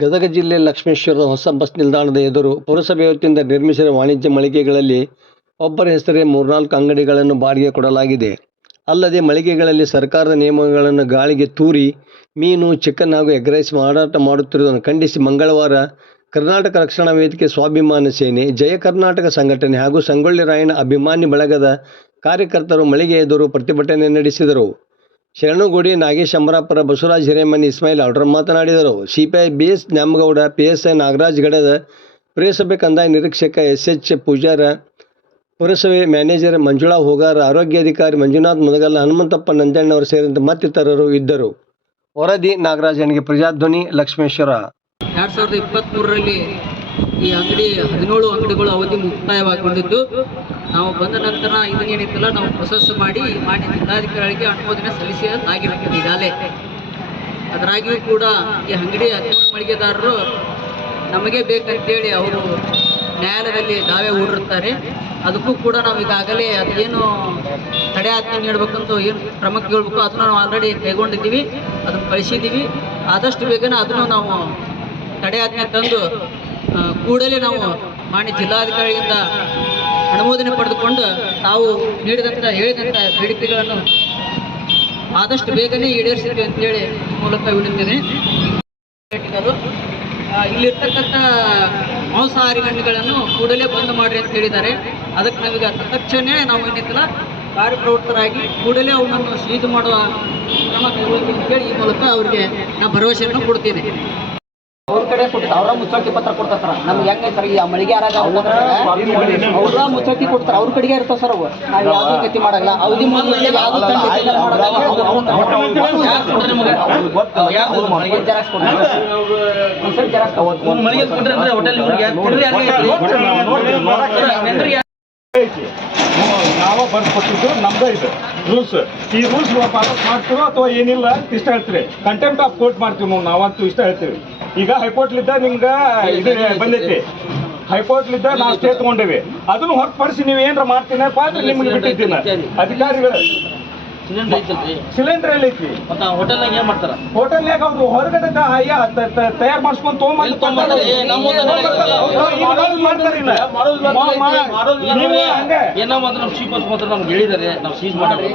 ಗದಗ ಜಿಲ್ಲೆ ಲಕ್ಷ್ಮೇಶ್ವರದ ಹೊಸ ಬಸ್ ನಿಲ್ದಾಣದ ಎದುರು ಪುರಸಭೆ ವತಿಯಿಂದ ನಿರ್ಮಿಸಿರುವ ವಾಣಿಜ್ಯ ಮಳಿಗೆಗಳಲ್ಲಿ ಒಬ್ಬರ ಹೆಸರೇ 3-4 ಅಂಗಡಿಗಳನ್ನು ಬಾಡಿಗೆ ಕೊಡಲಾಗಿದೆ. ಅಲ್ಲದೆ ಮಳಿಗೆಗಳಲ್ಲಿ ಸರ್ಕಾರದ ನಿಯಮಗಳನ್ನು ಗಾಳಿಗೆ ತೂರಿ ಮೀನು, ಚಿಕನ್ ಹಾಗೂ ಎಗ್ ರೈಸ್ ಮಾರಾಟ ಮಾಡುತ್ತಿರುವುದನ್ನು ಖಂಡಿಸಿ ಮಂಗಳವಾರ ಕರ್ನಾಟಕ ರಕ್ಷಣಾ ವೇದಿಕೆ, ಸ್ವಾಭಿಮಾನ ಸೇನೆ, ಜಯ ಕರ್ನಾಟಕ ಸಂಘಟನೆ ಹಾಗೂ ಸಂಗೊಳ್ಳಿ ರಾಯಣ್ಣ ಅಭಿಮಾನಿ ಬಳಗದ ಕಾರ್ಯಕರ್ತರು ಮಳಿಗೆ ಎದುರು ಪ್ರತಿಭಟನೆ ನಡೆಸಿದರು. ಶರಣುಗುಡಿ, ನಾಗೇಶ್ ಅಮರಾಪುರ, ಬಸವರಾಜ ಹಿರೇಮನಿ, ಇಸ್ಮಾಯಿಲ್ ಔಡ್ರ ಮಾತನಾಡಿದರು. CPI BS Nyamagouda, PSI Nagaraj Gadada, ಪುರಸಭೆ ಕಂದಾಯ ನಿರೀಕ್ಷಕ SH ಪೂಜಾರ, ಪುರಸಭೆ ಮ್ಯಾನೇಜರ್ ಮಂಜುಳಾ ಹೋಗಾರ, ಆರೋಗ್ಯಾಧಿಕಾರಿ ಮಂಜುನಾಥ್ ಮುದಗಲ್ಲ, ಹನುಮಂತಪ್ಪ ನಂಜಣ್ಣವರು ಸೇರಿದಂತೆ ಮತ್ತಿತರರು ಇದ್ದರು. ವರದಿ ನಾಗರಾಜ್ ಹೆಣ್ಗೆ, ಪ್ರಜಾಧ್ವನಿ, ಲಕ್ಷ್ಮೇಶ್ವರ. 2023ರಲ್ಲಿ ಈ ಅಂಗಡಿ 17 ಅಂಗಡಿಗಳು ಅವಧಿ ಮುಕ್ತಾಯವಾಗಿಕೊಂಡಿದ್ದು, ನಾವು ಬಂದ ನಂತರ ಇದನ್ನೇನಿತ್ತಲ್ಲ ನಾವು ಪ್ರೊಸೆಸ್ ಮಾಡಿ ಜಿಲ್ಲಾಧಿಕಾರಿಗಳಿಗೆ ಅನುಮೋದನೆ ಸಲ್ಲಿಸಿದ್ದಾಗಿರುತ್ತದೆ ಈಗಾಗಲೇ. ಅದರಾಗಿಯೂ ಕೂಡ ಈ ಅಂಗಡಿ 17 ಮಳಿಗೆದಾರರು ನಮಗೆ ಬೇಕಂತೇಳಿ ಅವರು ನ್ಯಾಯಾಲಯದಲ್ಲಿ ದಾವೆ ಹೂಡಿರುತ್ತಾರೆ. ಅದಕ್ಕೂ ಕೂಡ ನಾವು ಈಗಾಗಲೇ ಅದೇನು ತಡೆಯಾಜ್ಞೆ ನೀಡಬೇಕಂತ ಏನು ಕ್ರಮ ಕೇಳಬೇಕು ಅದನ್ನು ನಾವು ಆಲ್ರೆಡಿ ಕೈಗೊಂಡಿದ್ದೀವಿ, ಅದನ್ನು ಕಳಿಸಿದ್ದೀವಿ. ಆದಷ್ಟು ಬೇಗನೆ ಅದನ್ನು ನಾವು ತಡೆಯಾಜ್ಞೆ ತಂದು ಕೂಡಲೇ ನಾವು ಮಾನ್ಯ ಜಿಲ್ಲಾಧಿಕಾರಿಯಿಂದ ಅನುಮೋದನೆ ಪಡೆದುಕೊಂಡು ತಾವು ಹೇಳಿದಂಥ ಬೇಡಿಕೆಗಳನ್ನು ಆದಷ್ಟು ಬೇಗನೆ ಈಡೇರಿಸಿದ್ವಿ ಅಂತೇಳಿ ಈ ಮೂಲಕ ವಿನಂತಿದೆ. ಇಲ್ಲಿರ್ತಕ್ಕಂಥ ಮಾಂಸಾಹಾರಿ ಹಣ್ಣುಗಳನ್ನು ಕೂಡಲೇ ಬಂದ್ ಮಾಡಿರಿ ಅಂತ ಹೇಳಿದ್ದಾರೆ. ಅದಕ್ಕೆ ನಾವೀಗ ತಕ್ಷಣ ನಾವು ಏನಿತ್ತಲ್ಲ ಕಾರ್ಯಪ್ರವೃತ್ತರಾಗಿ ಕೂಡಲೇ ಅವನನ್ನು ಸೀಜ್ ಮಾಡುವ ಕ್ರಮ ಕೈಗೊಳ್ತೀವಿ ಅಂತೇಳಿ ಈ ಮೂಲಕ ಅವರಿಗೆ ನಾನು ಭರವಸೆಯನ್ನು ಕೊಡ್ತೀನಿ. ಅವ್ರ ಕಡೆ ಕೊಡ್ತಾರೆ, ಅವರ ಮುಚ್ಚಳಿಕೆ ಪತ್ರ ಕೊಡ್ತಾರ. ನಮ್ಗೆ ಹೆಂಗೆ ಸರ್ ಈ ಮಳಿಗೆ ಯಾರಾಗ ಅವ್ರ ಮುಚ್ಚಳಿಕೆ ಕೊಡ್ತಾರೆ, ಅವ್ರ ಕಡೆಗೆ ಇರ್ತಾವ ಸರ್. ಅವು ನಾವು ಯಾವ್ದು ಗತಿ ಮಾಡಲ್ಲ, ಅವಧಿ ನಾವ ಬರ್ಕೊಟ್ಟಿದ್ದು ನಮ್ದು ಇದು ರೂಲ್ಸ್. ಈ ರೂಲ್ಸ್ ಪಾಸ್ ಮಾಡ್ತೀವೋ ಅಥವಾ ಏನಿಲ್ಲ ಇಷ್ಟ ಹೇಳ್ತೀವಿ. ಕಂಟೆಂಪ್ಟ್ ಆಫ್ ಕೋರ್ಟ್ ಮಾಡ್ತೀವಿ ನಾವಂತೂ ಇಷ್ಟ ಹೇಳ್ತೀವಿ. ಈಗ ಹೈಕೋರ್ಟ್ಲಿದ್ದ ನಿಮ್ಗೆ ಇದು ಬಂದೈತಿ, ಹೈಕೋರ್ಟ್ಲಿದ್ದ ನಾವು ಸ್ಟೇ ತಗೊಂಡೇವಿ. ಅದನ್ನು ಹೊರತುಪಡಿಸಿ ನೀವು ಏನಾರ ಮಾಡ್ತೀನಪ್ಪ ಅಂದ್ರೆ ನಿಮ್ಗೆ ಬಿಟ್ಟಿದ್ದೀನಿ. ಅಧಿಕಾರಿಗಳು ಸಿಲಿಂಡರ್ ಎಲ್ಲ ಐತಿ ಹೋಟೆಲ್ನಾಗ ಏನ್ ಮಾಡ್ತಾರ, ಹೋಟೆಲ್ನಾಗ ಅವ್ರು ಹೊರಗಡೆ ತಯಾರು ಮಾಡಿಸ್ಕೊಂಡು ತೊಗೊಂಬಂದು ಏನೋ ಮಾತ್ರ ನಮ್ಗೆ ಹೇಳಿದಾರೆ, ನಾವು ಸೀಸ್ ಮಾಡಿ